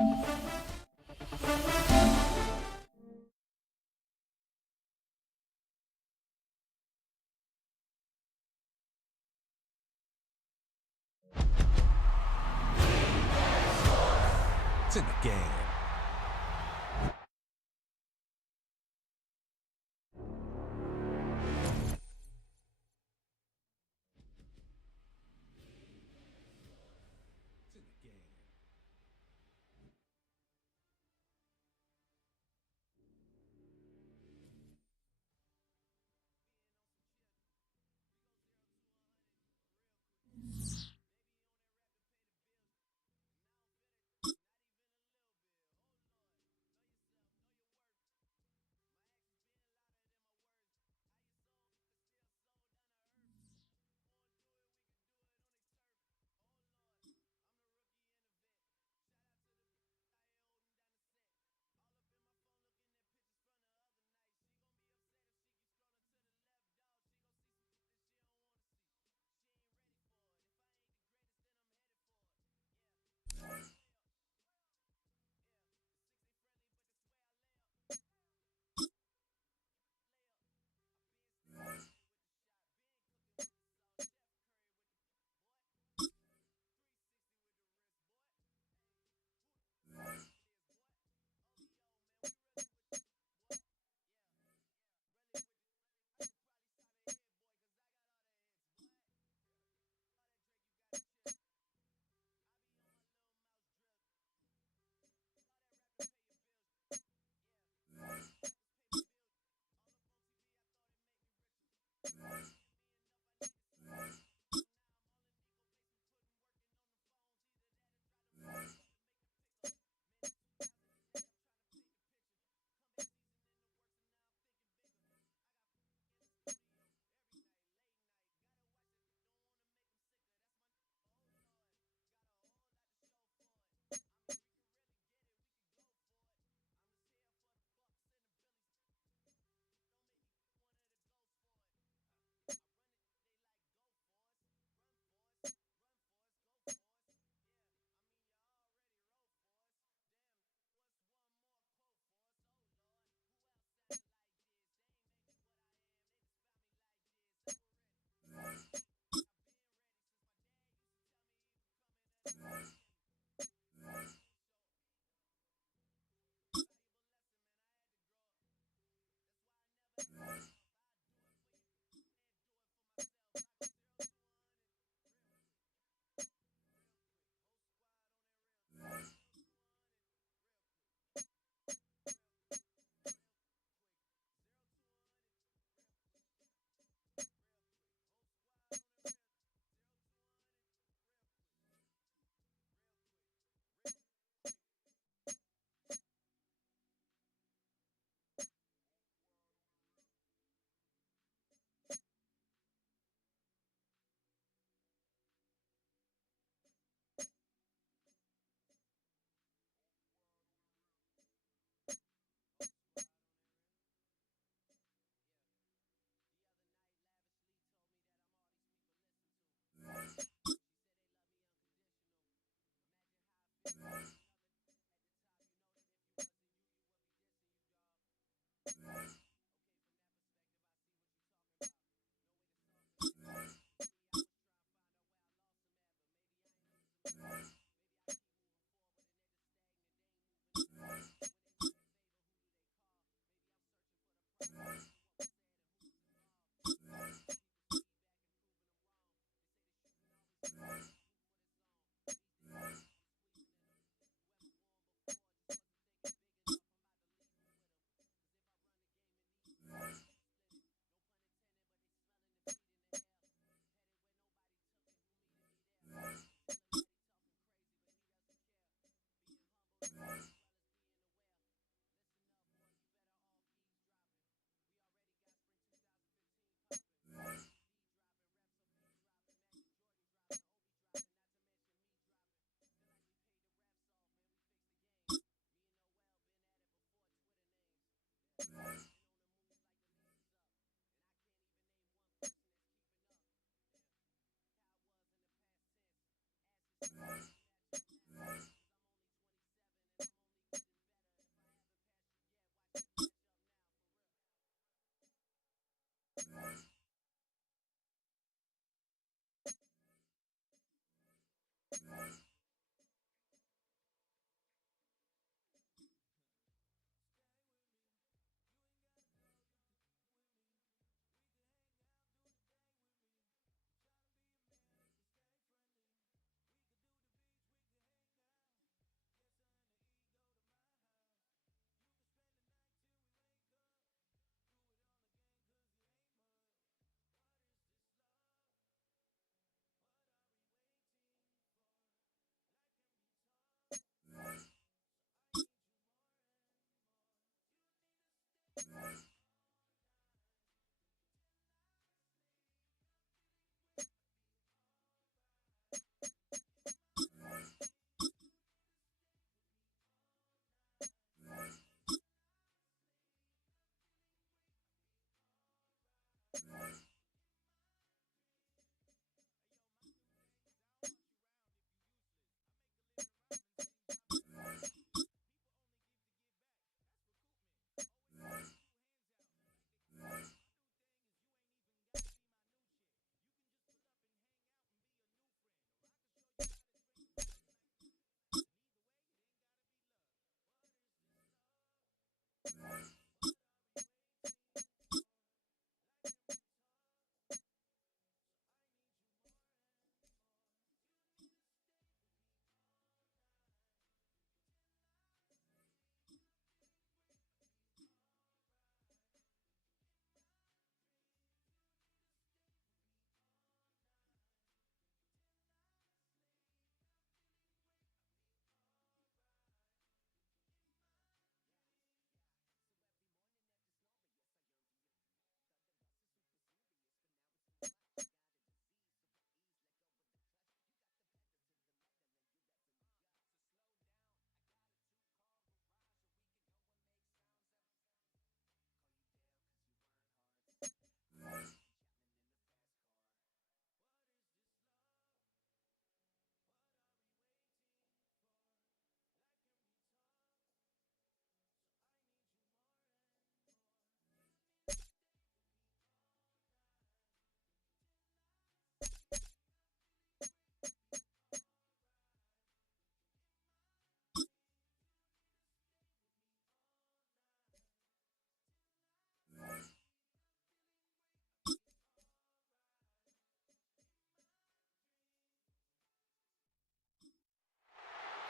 It's in the game.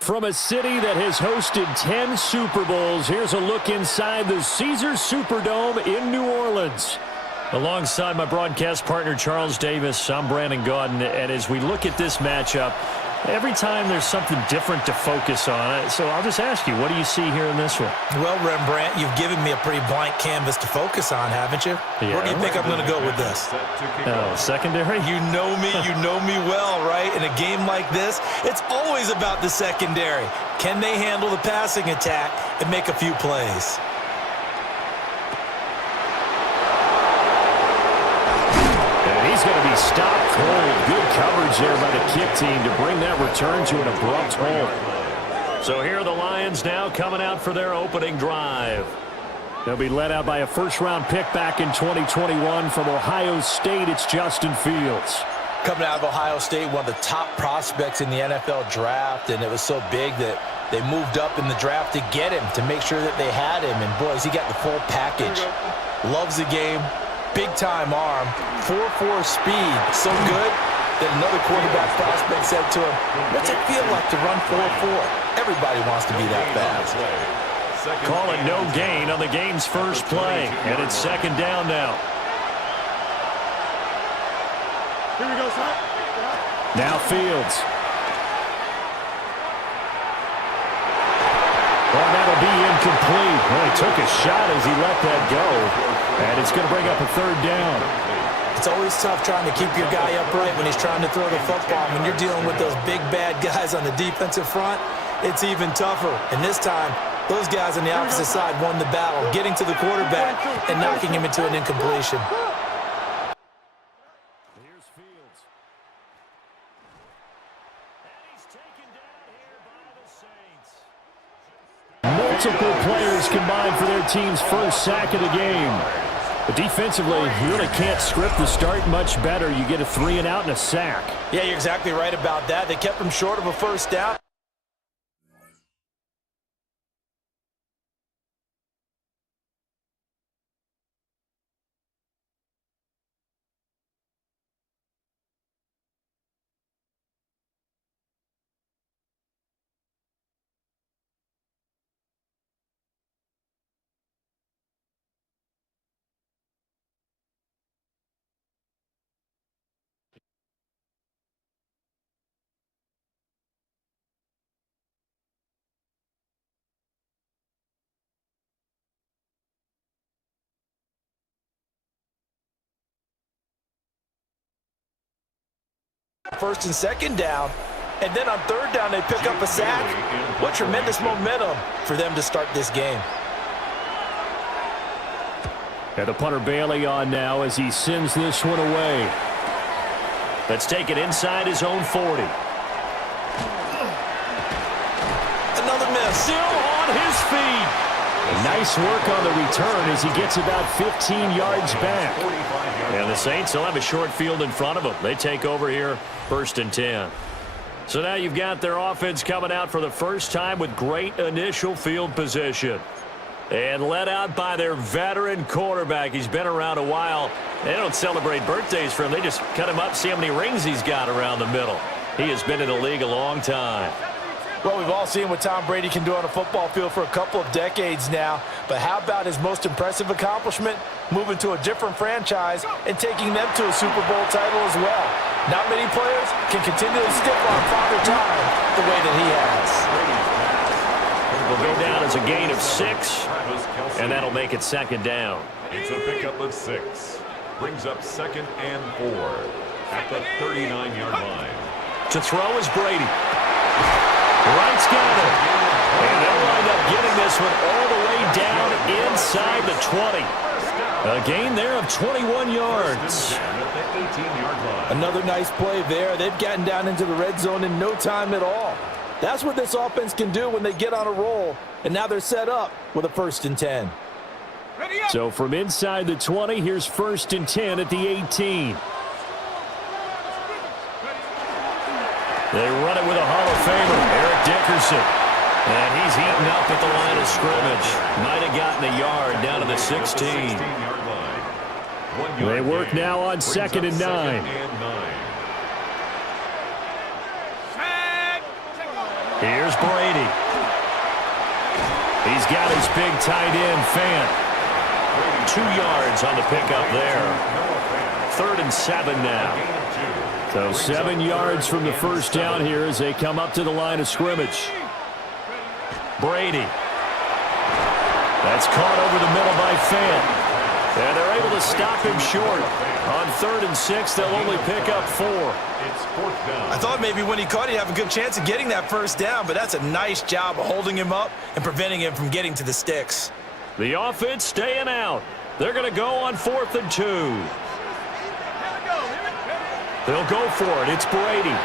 From a city that has hosted 10 Super Bowls, here's a look inside the Caesars Superdome in New Orleans. Alongside my broadcast partner, Charles Davis, I'm Brandon Gaudin, and as we look at this matchup, every time there's something different to focus on. So I'll just ask you, what do you see here in this one? Well, Rembrandt, you've given me a pretty blank canvas to focus on, haven't you? Yeah. Where do you think I'm going to go with this? Oh, secondary? You know me well, right? In a game like this, it's always about the secondary. Can they handle the passing attack and make a few plays? He's going to be stopped cold. Good coverage there by the kick team to bring that return to an abrupt halt. So here are the Lions now coming out for their opening drive. They'll be led out by a first-round pick back in 2021 from Ohio State. It's Justin Fields. Coming out of Ohio State, one of the top prospects in the NFL draft, and it was so big that they moved up in the draft to get him, to make sure that they had him. And, boys, he got the full package. Loves the game. Big-time arm, 4.4 speed, so good that another quarterback prospect said to him, what's it feel like to run 4.4? Everybody wants to be that fast. Call it no gain on the game's first play, and it's second down now. Here we go, son. Now Fields. Well, that'll be incomplete. Well, he took a shot as he let that go. And it's going to bring up a third down. It's always tough trying to keep your guy upright when he's trying to throw the football. When you're dealing with those big, bad guys on the defensive front, it's even tougher. And this time, those guys on the opposite side won the battle, getting to the quarterback and knocking him into an incompletion. Here's Fields. And he's taken down here by the Saints. Multiple players combined for their team's first sack of the game. But defensively, you really can't script the start much better. You get a 3-and-out and a sack. Yeah, you're exactly right about that. They kept him short of a first down. First and second down, and then on third down they pick up a sack. What tremendous momentum for them to start this game. And the punter Bailey on now as he sends this one away. Let's take it inside his own 40. Another miss. Still on his feet. Nice work on the return as he gets about 15 yards back. And the Saints will have a short field in front of them. They take over here, 1st and 10. So now you've got their offense coming out for the first time with great initial field position. And led out by their veteran quarterback. He's been around a while. They don't celebrate birthdays for him. They just cut him up, see how many rings he's got around the middle. He has been in the league a long time. Well, we've all seen what Tom Brady can do on a football field for a couple of decades now. But how about his most impressive accomplishment? Moving to a different franchise and taking them to a Super Bowl title as well. Not many players can continue to stick on Father Time the way that he has. Will go down as a gain of 6, and that'll make it second down. It's a pickup of 6. Brings up 2nd and 4 at the 39-yard line. To throw is Brady. Wright's got it. And they'll wind up getting this one all the way down inside the 20. A gain there of 21 yards. Another nice play there. They've gotten down into the red zone in no time at all. That's what this offense can do when they get on a roll. And now they're set up with a 1st and 10. So from inside the 20, here's 1st and 10 at the 18. They run it with a Hall of Famer, Eric Dickerson. And he's eaten up at the line of scrimmage. Might have gotten a yard down to the 16. They work now on 2nd and 9. Here's Brady. He's got his big tight end, Fant. 2 yards on the pickup there. 3rd and 7 now. So 7 yards from the first down here as they come up to the line of scrimmage. Brady. That's caught over the middle by Fant. And they're able to stop him short. On 3rd and 6, they'll only pick up 4. It's 4th down. I thought maybe when he caught it, he'd have a good chance of getting that first down, but that's a nice job of holding him up and preventing him from getting to the sticks. The offense staying out. They're going to go on 4th and 2. They'll go for it. It's Brady.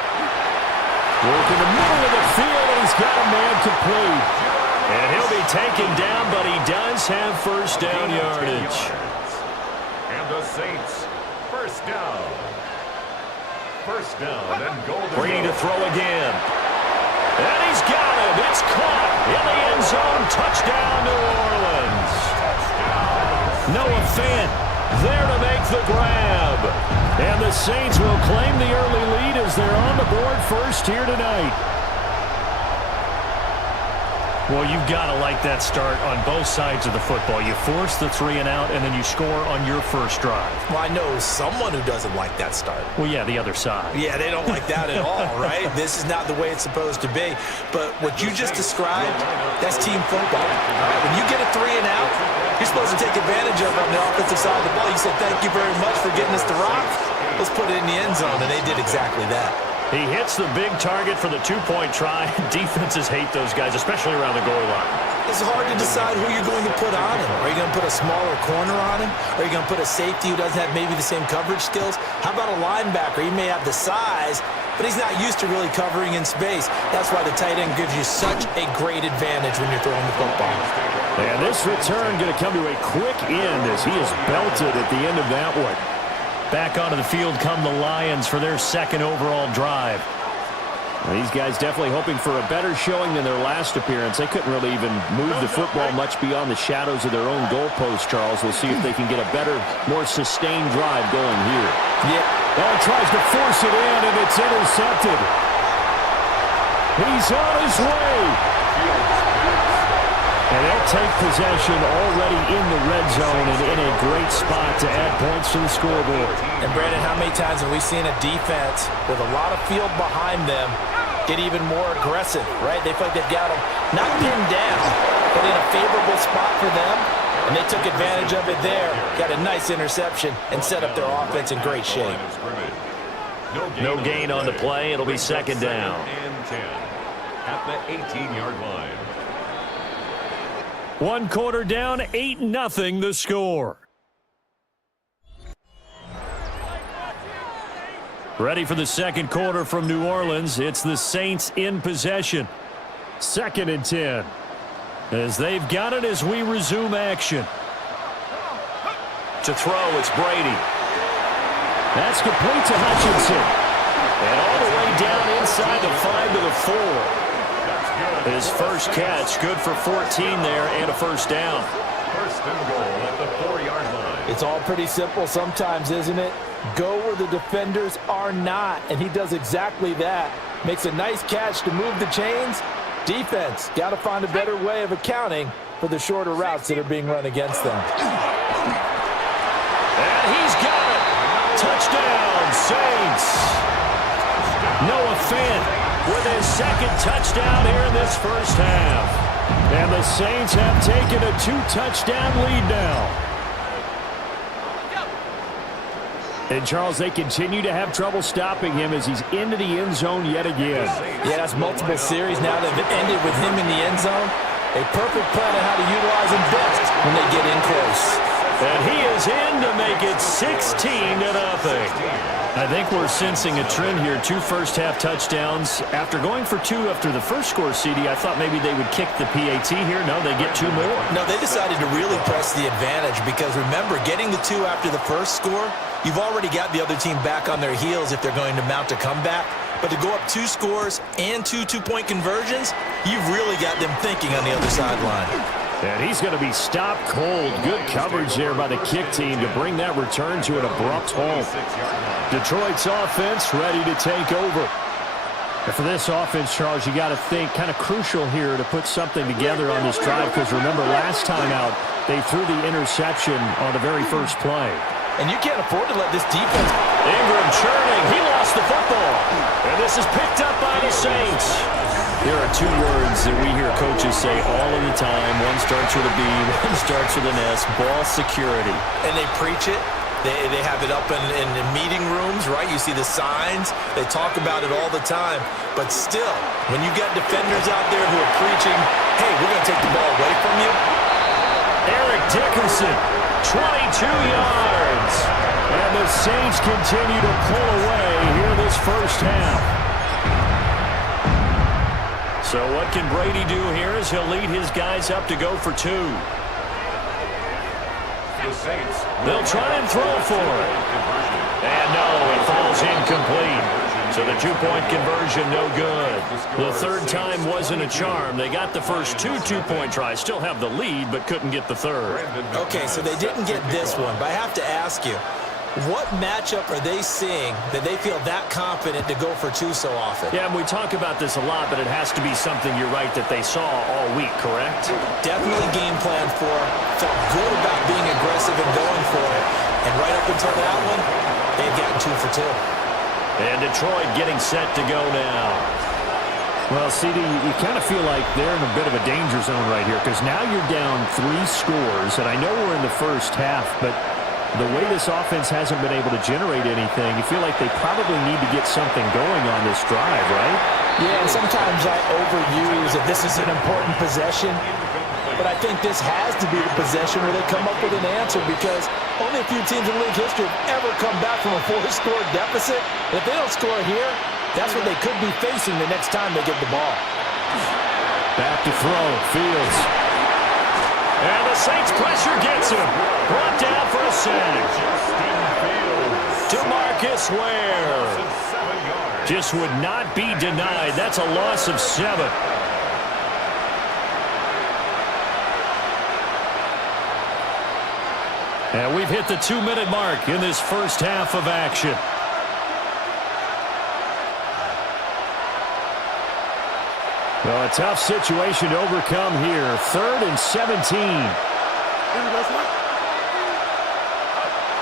Work in the middle of the field, and he's got a man complete. And he'll be taken down, but he does have first down yardage. And the Saints, first down. First down, then goal to Brady to throw again. And he's got him. It's caught in the end zone. Touchdown, New Orleans. Noah Fant there to make the grab. And the Saints will claim the early lead as they're on the board first here tonight. Well, you've got to like that start on both sides of the football. You force the 3 and out, and then you score on your first drive. Well, I know someone who doesn't like that start. Well, yeah, the other side. Yeah, they don't like that at all, right? This is not the way it's supposed to be. But what you just described, that's team football. All right, when you get a 3 and out, you're supposed to take advantage of it on the offensive side of the ball. You said, thank you very much for getting us the rock. Let's put it in the end zone, and they did exactly that. He hits the big target for the 2-point try. Defenses hate those guys, especially around the goal line. It's hard to decide who you're going to put on him. Are you going to put a smaller corner on him? Are you going to put a safety who doesn't have maybe the same coverage skills? How about a linebacker? He may have the size, but he's not used to really covering in space. That's why the tight end gives you such a great advantage when you're throwing the football. And this return going to come to a quick end as he is belted at the end of that one. Back onto the field come the Lions for their 2nd overall drive. Well, these guys definitely hoping for a better showing than their last appearance. They couldn't really even move the football much beyond the shadows of their own goalpost, Charles. We'll see if they can get a better, more sustained drive going here. Yeah. Ball tries to force it in, and it's intercepted. He's on his way. And they'll take possession already in the red zone and in a great spot to add points to the scoreboard. And, Brandon, how many times have we seen a defense with a lot of field behind them get even more aggressive, right? They feel like they've got them not pinned down, but in a favorable spot for them, and they took advantage of it there, got a nice interception, and set up their offense in great shape. No gain on the play. It'll be 2nd down. And 10 at the 18-yard line. 1 quarter down, 8-0 the score. Ready for the 2nd quarter from New Orleans. It's the Saints in possession. 2nd and 10. As they've got it as we resume action. To throw, it's Brady. That's complete to Hutchinson. And all the way down inside the 5 to the 4. His first catch, good for 14 there and a first down. First and goal at the 4-yard line. It's all pretty simple sometimes, isn't it? Go where the defenders are not, and he does exactly that. Makes a nice catch to move the chains. Defense, got to find a better way of accounting for the shorter routes that are being run against them. And he's got it. Touchdown, Saints. Noah Fant with his 2nd touchdown here in this first half. And the Saints have taken a 2-touchdown lead now. And, Charles, they continue to have trouble stopping him as he's into the end zone yet again. Yeah, that's multiple series now that have ended with him in the end zone. A perfect plan on how to utilize him best when they get in close. And he is in to make it 16-0. I think we're sensing a trend here. 2 first-half touchdowns. After going for 2 after the first score, CD, I thought maybe they would kick the PAT here. No, they get 2 more. No, they decided to really press the advantage because, remember, getting the 2 after the first score, you've already got the other team back on their heels if they're going to mount a comeback. But to go up 2 scores and 2 two-point conversions, you've really got them thinking on the other sideline. And he's going to be stopped cold. Good coverage there by the kick team to bring that return to an abrupt halt. Detroit's offense ready to take over. And for this offense, Charles, you got to think kind of crucial here to put something together on this drive, because remember last time out they threw the interception on the very first play. And you can't afford to let this defense. Ingram churning. He lost the football. And this is picked up by the Saints. There are two words that we hear coaches say all of the time. One starts with a B, one starts with an S. Ball security. And they preach it. They have it up in meeting rooms, right? You see the signs. They talk about it all the time. But still, when you got defenders out there who are preaching, hey, we're going to take the ball away from you. Eric Dickerson, 22 yards. And the Saints continue to pull away here this first half. So what can Brady do here as he'll lead his guys up to go for two? They'll try and throw for it. And no, it falls incomplete. So the two-point conversion, no good. The third time wasn't a charm. They got the first two-point tries. Still have the lead, but couldn't get the third. Okay, so they didn't get this one, but I have to ask you, what matchup are they seeing that they feel that confident to go for two so often? Yeah, and we talk about this a lot, but it has to be something, you're right, that they saw all week, correct? Definitely game plan for, felt good about being aggressive and going for it. And right up until that one, they had gotten 2 for 2. And Detroit getting set to go now. Well, CD, you kind of feel like they're in a bit of a danger zone right here, because now you're down 3 scores, and I know we're in the first half, but the way this offense hasn't been able to generate anything, you feel like they probably need to get something going on this drive, right? Yeah, and sometimes I overuse that this is an important possession, but I think this has to be the possession where they come up with an answer, because only a few teams in league history have ever come back from a 4-score deficit. And if they don't score here, that's what they could be facing the next time they get the ball. Back to throw, Fields. And the Saints pressure gets him. Brought down for a sack. DeMarcus Ware. Just would not be denied. That's a loss of 7. And we've hit the 2-minute mark in this first half of action. Well, a tough situation to overcome here. 3rd and 17.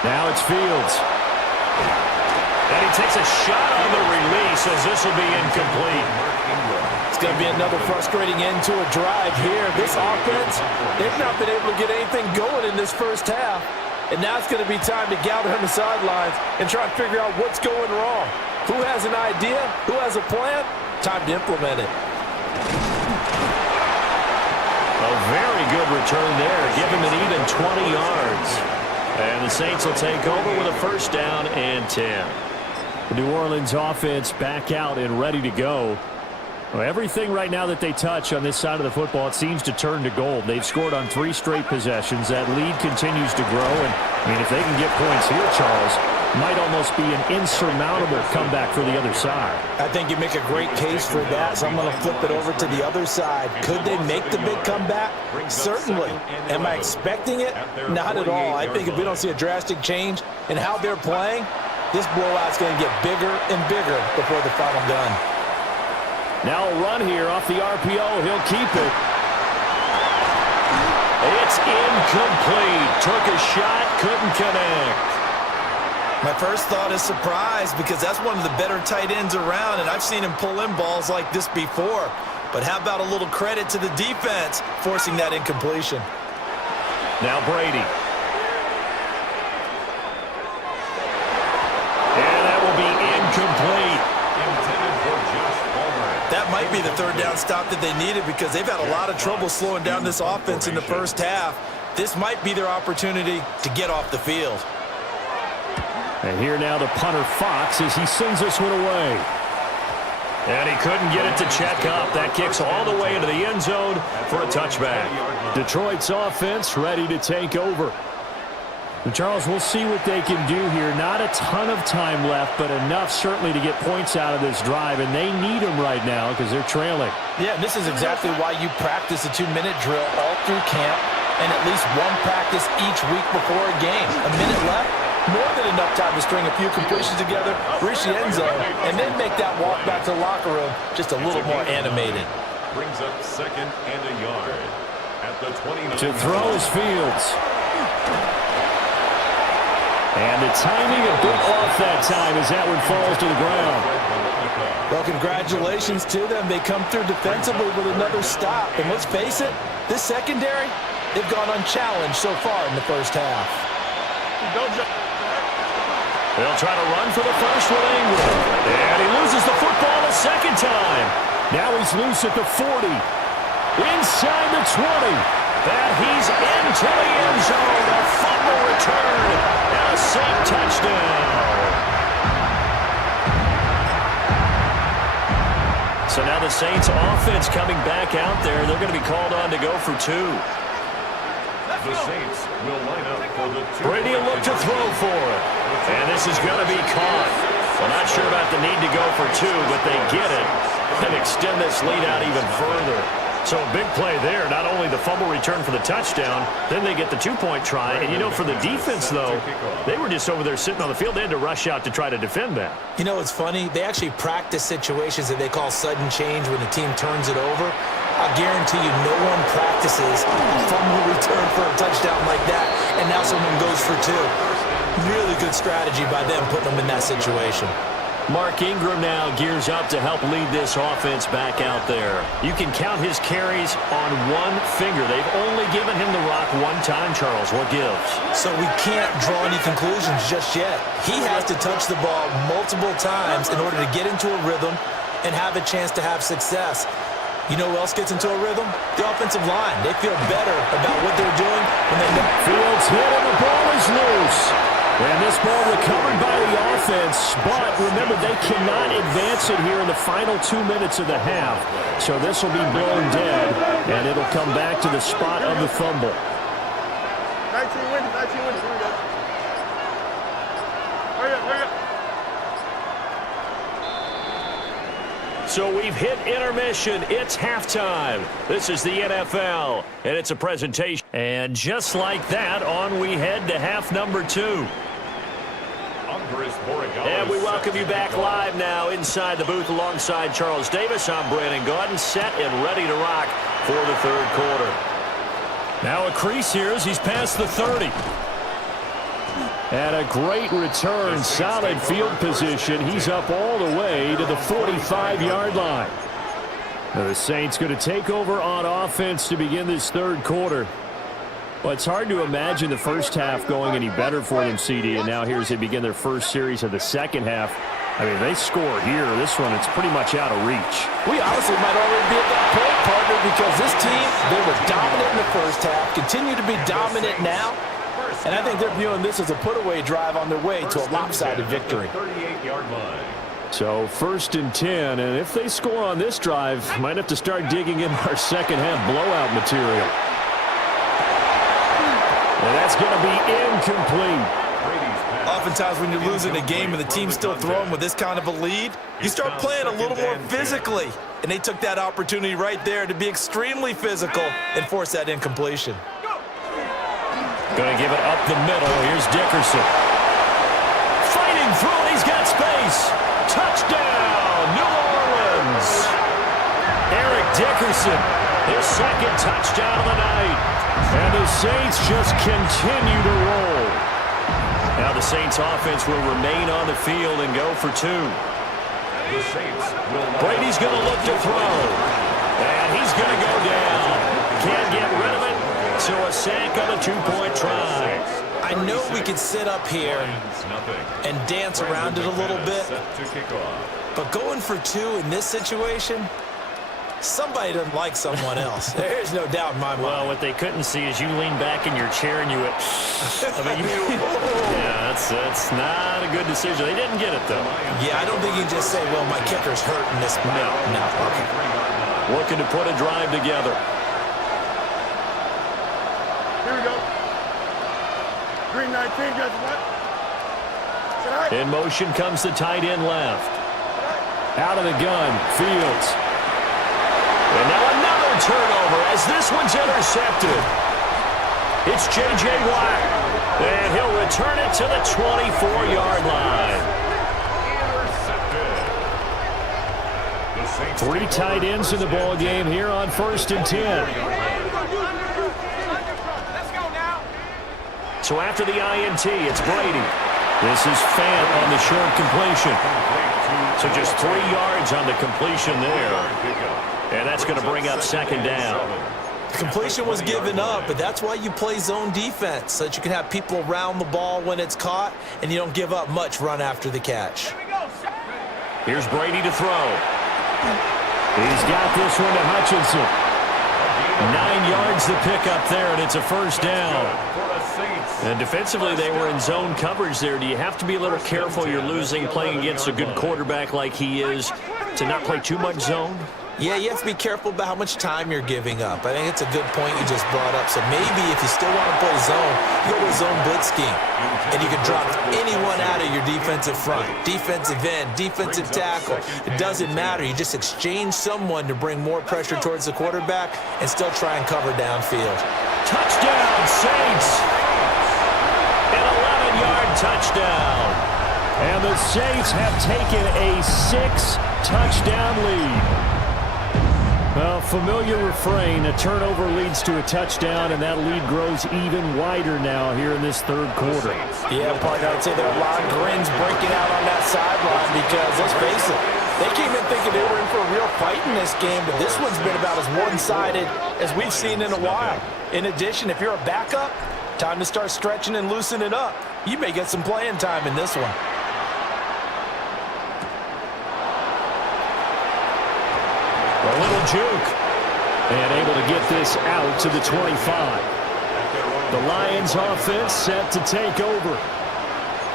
Now it's Fields. And he takes a shot on the release as this will be incomplete. It's going to be another frustrating end to a drive here. This offense, they've not been able to get anything going in this first half. And now it's going to be time to gather on the sidelines and try to figure out what's going wrong. Who has an idea? Who has a plan? Time to implement it. A very good return there. Give him an even 20 yards. And the Saints will take over with a first down and 10. The New Orleans offense back out and ready to go. Well, everything right now that they touch on this side of the football, it seems to turn to gold. They've scored on 3 straight possessions. That lead continues to grow. And, I mean, if they can get points here, Charles, might almost be an insurmountable comeback for the other side. I think you make a great case for that, so I'm going to flip it over to the other side. Could they make the big comeback? Certainly. Am I expecting it? Not at all. I think if we don't see a drastic change in how they're playing, this blowout's going to get bigger and bigger before the final gun. Now a run here off the RPO. He'll keep it. It's incomplete. Took a shot, couldn't connect. My first thought is surprise, because that's one of the better tight ends around, and I've seen him pull in balls like this before. But how about a little credit to the defense forcing that incompletion? Now Brady. And that will be incomplete. That might be the 3rd down stop that they needed, because they've had a lot of trouble slowing down this offense in the first half. This might be their opportunity to get off the field. And here now the punter Fox as he sends this one away. And he couldn't get it to check up. That kicks all the way into the end zone for a touchback. Detroit's offense ready to take over. And Charles, we'll see what they can do here. Not a ton of time left, but enough certainly to get points out of this drive, and they need them right now because they're trailing. Yeah, this is exactly why you practice a 2-minute drill all through camp and at least one practice each week before a game. A minute left, more than enough Time to string a few completions together, reach the end zone, and then make that walk back to the locker room just a little more animated. Brings up 2nd and a yard. At the 29. To throw is Fields. And the timing a bit off that time as that one falls to the ground. Well, congratulations to them. They come through defensively with another stop. And let's face it, this secondary, they've gone unchallenged so far in the first half. They'll try to run for the first with Ingram. And he loses the football a second time. Now he's loose at the 40. Inside the 20. That he's into the end zone. A fumble return. And a safe touchdown. So now the Saints offense coming back out there. They're going to be called on to go for 2. The Saints will line up for the 2. Brady will look to throw for it. And this is going to be caught. Well, not sure about the need to go for 2, but they get it and extend this lead out even further. So a big play there. Not only the fumble return for the touchdown, then they get the 2-point try. And, you know, for the defense, though, they were just over there sitting on the field. They had to rush out to try to defend that. You know, it's funny. They actually practice situations that they call sudden change when the team turns it over. I guarantee you no one practices a fumble return for a touchdown like that, and now someone goes for 2. Really good strategy by them putting them in that situation. Mark Ingram now gears up to help lead this offense back out there. You can count his carries on one finger. They've only given him the rock one time, Charles. What gives? So we can't draw any conclusions just yet. He has to touch the ball multiple times in order to get into a rhythm and have a chance to have success. You know who else gets into a rhythm? The offensive line. They feel better about what they're doing when they know. Fields hit and the ball is loose. And this ball recovered by the offense, but remember, they cannot advance it here in the final 2 minutes of the half. So this will be blown dead, and it'll come back to the spot of the fumble. 19 wins, 19 wins. Here we go. Hurry up, hurry up. So we've hit intermission. It's halftime. This is the NFL, and it's a presentation. And just like that, on we head to half number 2. And we welcome you back live now inside the booth alongside Charles Davis. I'm Brandon Gaudin, set and ready to rock for the third quarter. Now a crease here as he's past the 30. And a great return, solid field position. He's up all the way to the 45-yard line. Now the Saints going to take over on offense to begin this third quarter. Well, it's hard to imagine the first half going any better for them, CD, and now here as they begin their first series of the second half. I mean, they score here. This one, it's pretty much out of reach. We honestly might already be at that point, partner, because this team, they were dominant in the first half, continue to be dominant now, and I think they're viewing this as a put-away drive on their way to a lopsided victory. 38-yard line. So 1st and 10, and if they score on this drive, might have to start digging in our second half blowout material. And that's going to be incomplete. Oftentimes when you're losing a game and the team's still throwing with this kind of a lead, you start playing a little more physically. And they took that opportunity right there to be extremely physical and force that incompletion. Going to give it up the middle. Here's Dickerson. Fighting through it. He's got space. Touchdown, New Orleans. Eric Dickerson, his second touchdown of the night. And the Saints just continue to roll. Now the Saints offense will remain on the field and go for 2. The Saints will Brady's going to look to throw. And he's going to go down. Can't get rid of it. So a sack on a 2-point try. I know we could sit up here and dance around it a little bit, but going for 2 in this situation, somebody doesn't like someone else. There's no doubt in my mind. Well, what they couldn't see is you lean back in your chair and you went, I mean, yeah, that's not a good decision. They didn't get it, though. Yeah, I don't think you can just say, well, my kicker's hurting this. No. Okay. Looking to put a drive together. Here we go. Green 19, just what? In motion comes the tight end left. Out of the gun, Fields. And now another turnover as this one's intercepted. It's J.J. Watt. And he'll return it to the 24-yard line. 3 tight ends in the ball game here on 1st and 10. So after the INT, it's Brady. This is Fant on the short completion. So just 3 yards on the completion there. And that's going to bring up 2nd down. The completion was given up, but that's why you play zone defense, so that you can have people around the ball when it's caught, and you don't give up much run after the catch. Here's Brady to throw. He's got this one to Hutchinson. 9 yards to pick up there, and it's a 1st down. And defensively, they were in zone coverage there. Do you have to be a little careful? You're losing playing against a good quarterback like he is to not play too much zone? Yeah, you have to be careful about how much time you're giving up. I think it's a good point you just brought up. So maybe if you still want to play zone, you go to a zone blitz scheme. And you can drop anyone out of your defensive front. Defensive end, defensive tackle. It doesn't matter. You just exchange someone to bring more pressure towards the quarterback and still try and cover downfield. Touchdown, Saints! An 11-yard touchdown. And the Saints have taken a 6-touchdown lead. Well, familiar refrain, a turnover leads to a touchdown, and that lead grows even wider now here in this 3rd quarter. Yeah, partner, I'd say there are a lot of grins breaking out on that sideline because, let's face it, they came in thinking they were in for a real fight in this game, but this one's been about as one-sided as we've seen in a while. In addition, if you're a backup, time to start stretching and loosening up. You may get some playing time in this one. A little juke. And able to get this out to the 25. The Lions offense set to take over.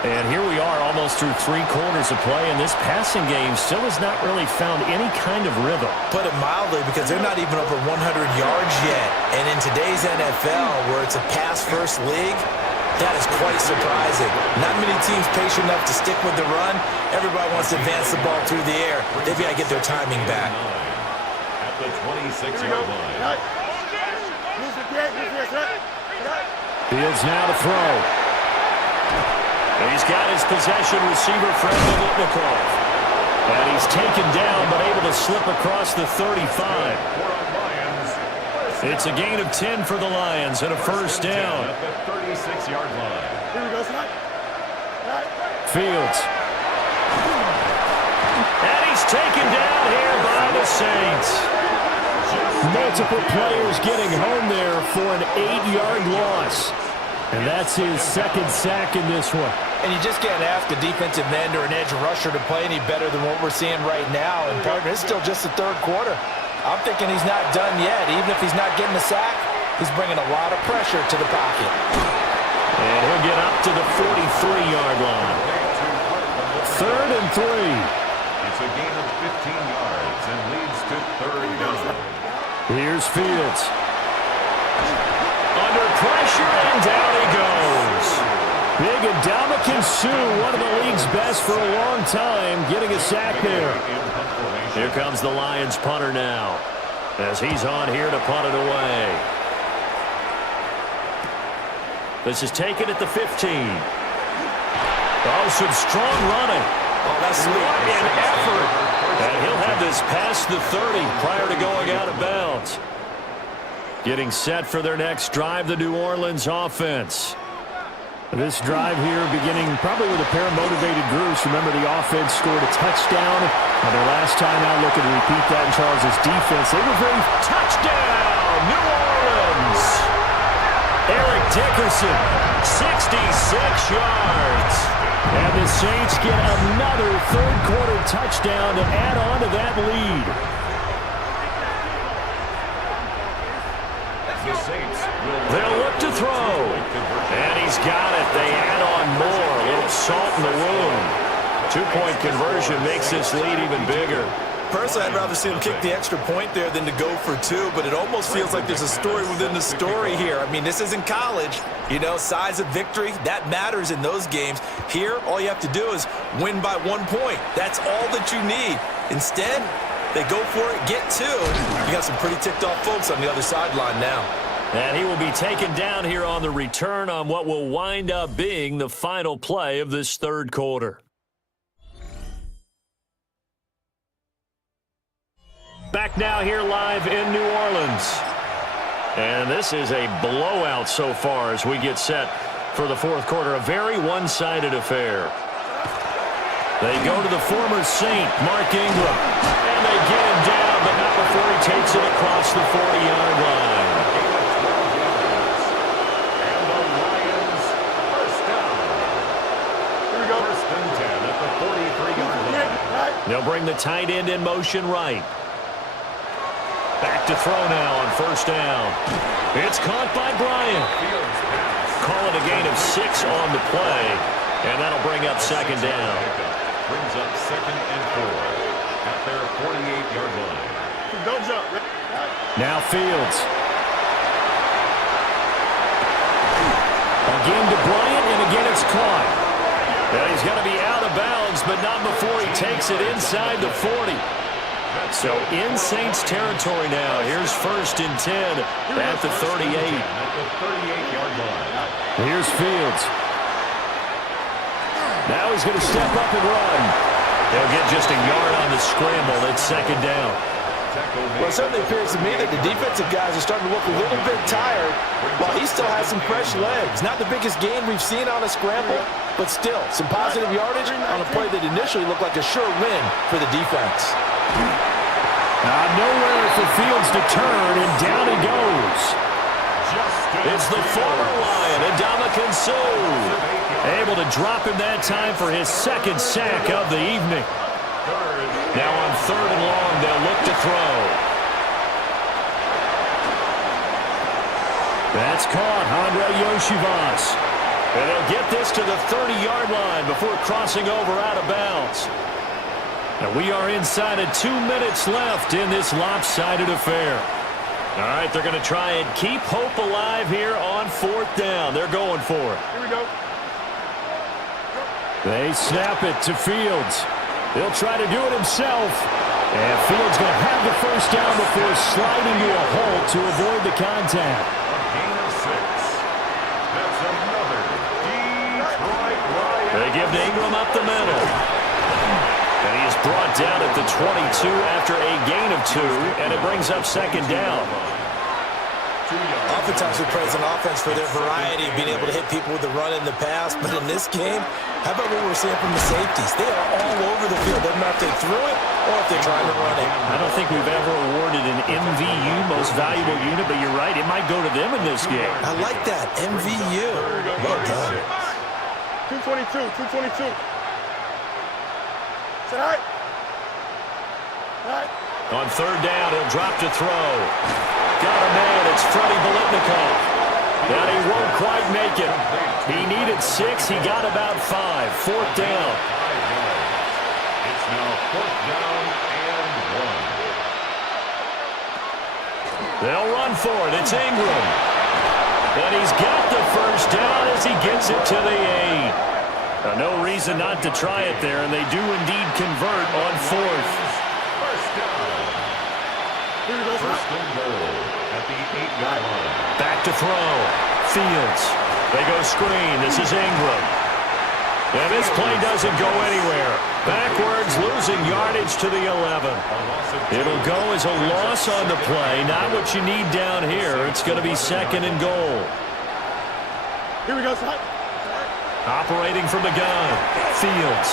And here we are almost through 3 quarters of play, and this passing game still has not really found any kind of rhythm. Put it mildly, because they're not even over 100 yards yet. And in today's NFL, where it's a pass-first league, that is quite surprising. Not many teams patient enough to stick with the run. Everybody wants to advance the ball through the air. They've got to get their timing back. At the 26-yard line. Fields now to throw. He's got his possession receiver friend Litnikov. And he's taken down but able to slip across the 35. It's a gain of 10 for the Lions and a 1st down. At the 36-yard line. Fields. And he's taken down here by the Saints. Multiple players getting home there for an 8-yard loss. And that's his 2nd sack in this one. And you just can't ask a defensive end or an edge rusher to play any better than what we're seeing right now. And, partner, it's still just the 3rd quarter. I'm thinking he's not done yet. Even if he's not getting a sack, he's bringing a lot of pressure to the pocket. And he'll get up to the 43-yard line. 3rd and 3. It's a gain of 15 yards and leads to 3rd down. Here's Fields. Under pressure, and down he goes. Big Ndamukong Suh, one of the league's best for a long time, getting a sack there. Here comes the Lions punter now, as he's on here to punt it away. This is taken at the 15. Oh, some strong running. Oh, that's sweet. What an effort. And he'll have this past the 30 prior to going out of bounds. Getting set for their next drive, the New Orleans offense. This drive here beginning probably with a pair of motivated groups. Remember, the offense scored a touchdown on their last time out. Looking to repeat that in Charles' defense. They were very touchdown, New Orleans. Eric Dickerson, 66 yards. And the Saints get another 3rd quarter touchdown to add on to that lead. They'll look to throw. And he's got it. They add on more. A little salt in the wound. 2-point conversion makes this lead even bigger. Personally, I'd rather see him kick the extra point there than to go for 2, but it almost feels like there's a story within the story here. I mean, this isn't college. You know, size of victory, that matters in those games. Here, all you have to do is win by 1 point. That's all that you need. Instead, they go for it, get 2. You got some pretty ticked off folks on the other sideline now. And he will be taken down here on the return on what will wind up being the final play of this third quarter. Back now here live in New Orleans. And this is a blowout so far as we get set for the fourth quarter. A very one-sided affair. They go to the former Saint, Mark Ingram. And they get him down, but not before he takes it across the 40-yard line. And the Lions first down. Here we go. First and 10 at the 43-yard line. They'll bring the tight end in motion right. Back to throw now on first down. It's caught by Bryant. Call it a gain of 6 on the play, and that'll bring up second down. Brings up second and 4 at their 48-yard line. Don't jump. Now Fields. Again to Bryant, and again it's caught. Now he's got to be out of bounds, but not before he takes it inside the 40. So in Saints territory now. Here's first and 10 at the 38. At the 38-yard line. Here's Fields. Now he's going to step up and run. They'll get just a yard on the scramble. It's second down. Well, it certainly appears to me that the defensive guys are starting to look a little bit tired while he still has some fresh legs. Not the biggest gain we've seen on a scramble, but still some positive yardage on a play that initially looked like a sure win for the defense. Nowhere for Fields to turn, and down he goes. It's the former Lion, Ndamukong Suh. Able to drop him that time for his second sack of the evening. Now on third and long, they'll look to throw. That's caught, Andre Yoshivas. And they'll get this to the 30-yard line before crossing over out of bounds. And we are inside of 2 minutes left in this lopsided affair. All right, they're going to try and keep hope alive here on fourth down. They're going for it. Here we go. They snap it to Fields. He'll try to do it himself. And Fields going to have the first down before sliding to a hole to avoid the contact. A gain of 6. That's another Detroit Lions. They give to Ingram up the middle. And he is brought down at the 22 after a gain of 2, and it brings up second down. Oftentimes we praise an offense for their variety of being able to hit people with the run in the pass, but in this game, how about what we're seeing from the safeties? They are all over the field. Doesn't matter if they threw it or if they're trying to run it. I don't think we've ever awarded an MVU, most valuable unit, but you're right, it might go to them in this game. I like that, MVU. Well done. 222, 222. Sit high. Right. On third down, he'll drop to throw. Got a man, it's Freddie Bolitnikov. And he won't quite make it. He needed 6, he got about 5. Fourth down. It's now fourth down and 1. They'll run for it, it's Ingram. And he's got the first down as he gets it to the 8. No reason not to try it there, and they do indeed convert on fourth. First down. First and goal at the 8-yard line. Back to throw. Fields. They go screen. This is Ingram. And this play doesn't go anywhere. Backwards, losing yardage to the 11. It'll go as a loss on the play. Not what you need down here. It's going to be second and goal. Here we go, son. Operating from the gun. Fields.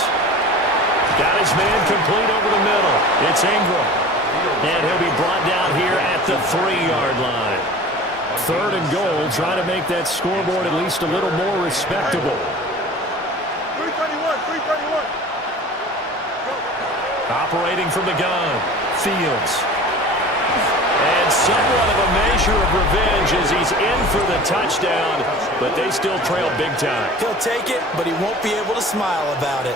Got his man complete over the middle. It's Ingram. And he'll be brought down here at the 3-yard line. Third and goal, trying to make that scoreboard at least a little more respectable. 331, 331. Operating from the gun. Fields. And somewhat of a measure of revenge as he's in for the touchdown, but they still trail big time. He'll take it, but he won't be able to smile about it.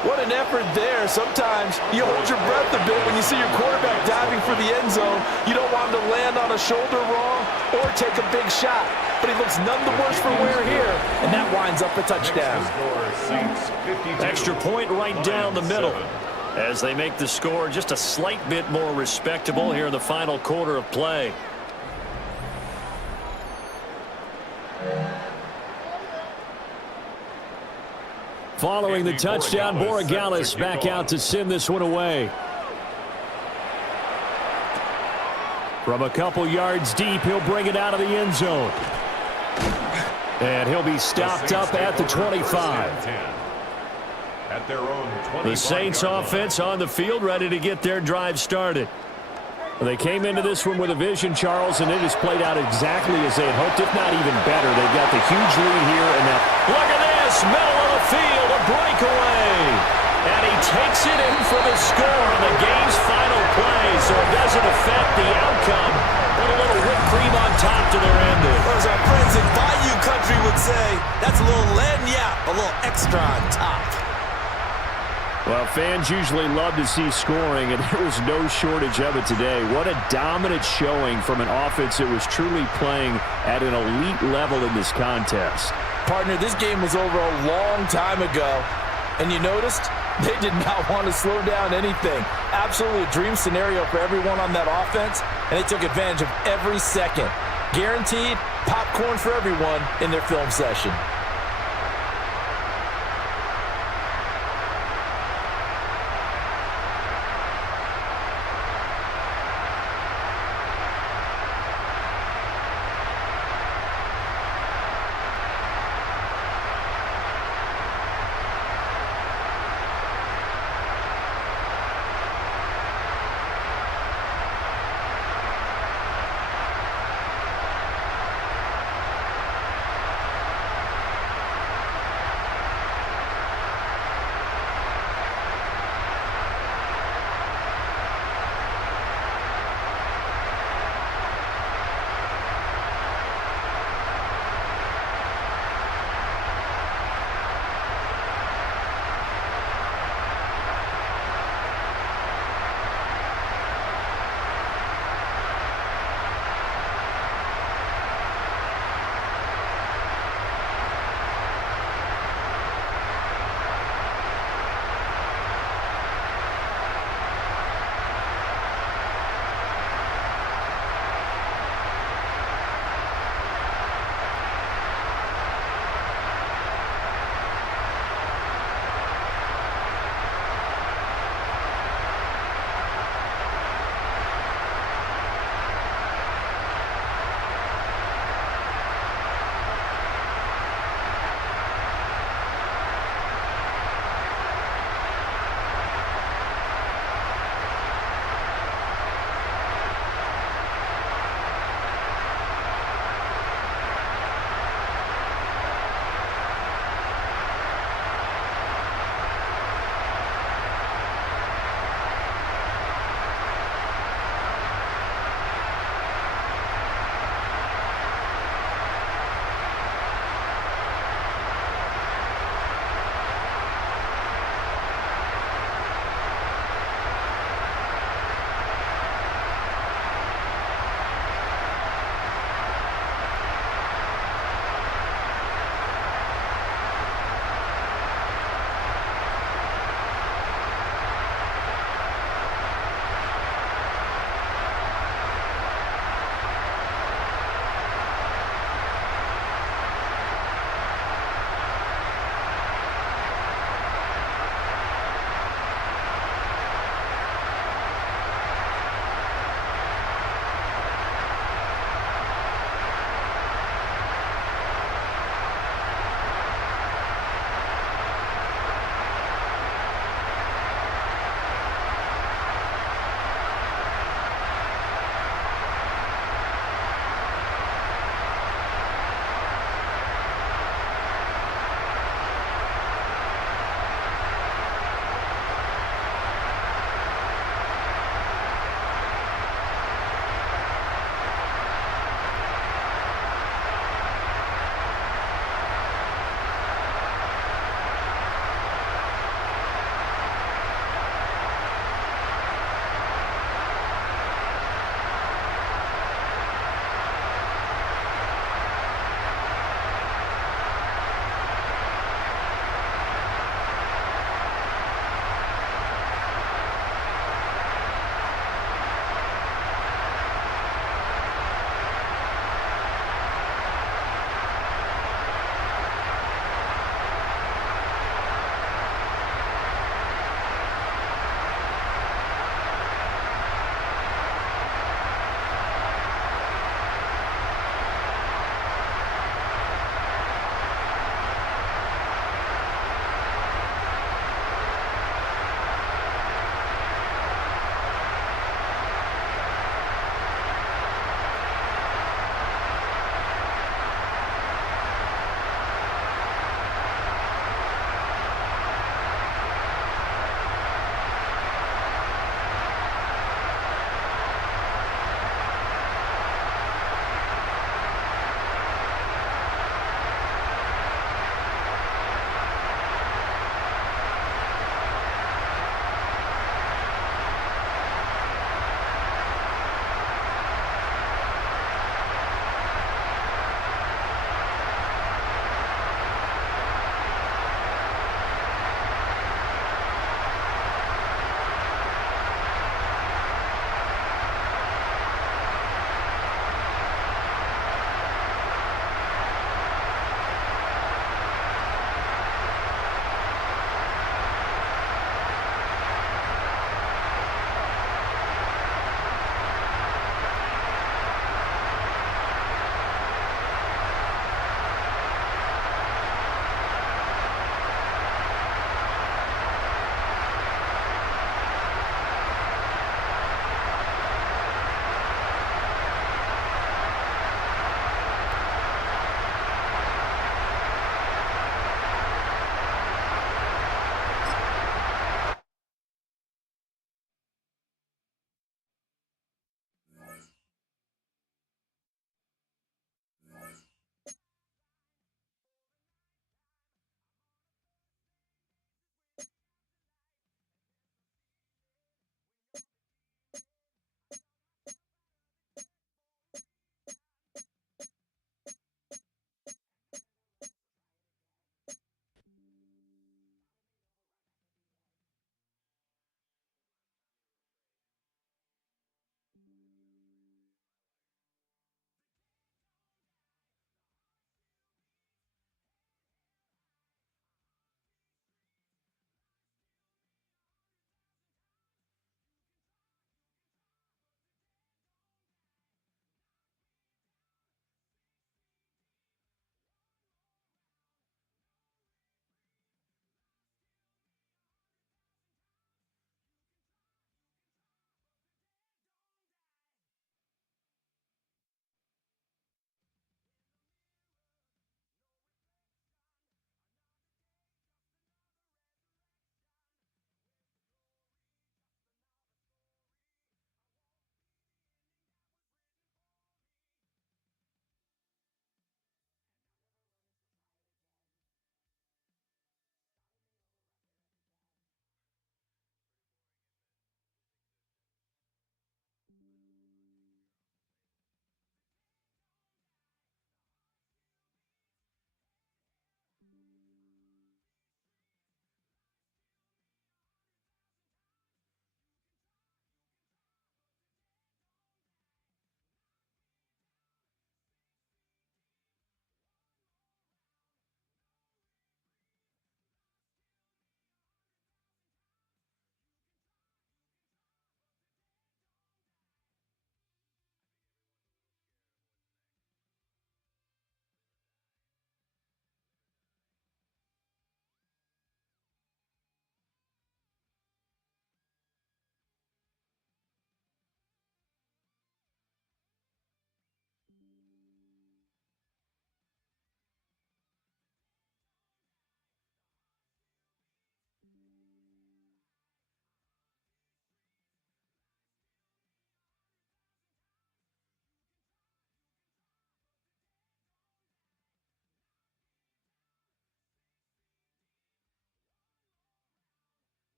What an effort there. Sometimes you hold your breath a bit when you see your quarterback diving for the end zone. You don't want him to land on a shoulder wrong or take a big shot. But he looks none the worse for wear here, and that winds up a touchdown. Extra point right down the middle as they make the score just a slight bit more respectable here in the final quarter of play. Following the touchdown, Borregales back out to send this one away. From a couple yards deep, he'll bring it out of the end zone. And he'll be stopped up at the 25. At their own 25. The Saints offense on the field, ready to get their drive started. They came into this one with a vision, Charles, and it has played out exactly as they had hoped, if not even better. They've got the huge lead here, and now look at this, middle of the field, a breakaway. And he takes it in for the score on the game's final play, so it doesn't affect the outcome. Put a little whipped cream on top to their ending. Or as our friends in Bayou Country would say, that's a little lagniappe, a little extra on top. Well, fans usually love to see scoring, and there was no shortage of it today. What a dominant showing from an offense that was truly playing at an elite level in this contest. Partner, this game was over a long time ago, and you noticed they did not want to slow down anything. Absolutely a dream scenario for everyone on that offense, and they took advantage of every second. Guaranteed popcorn for everyone in their film session.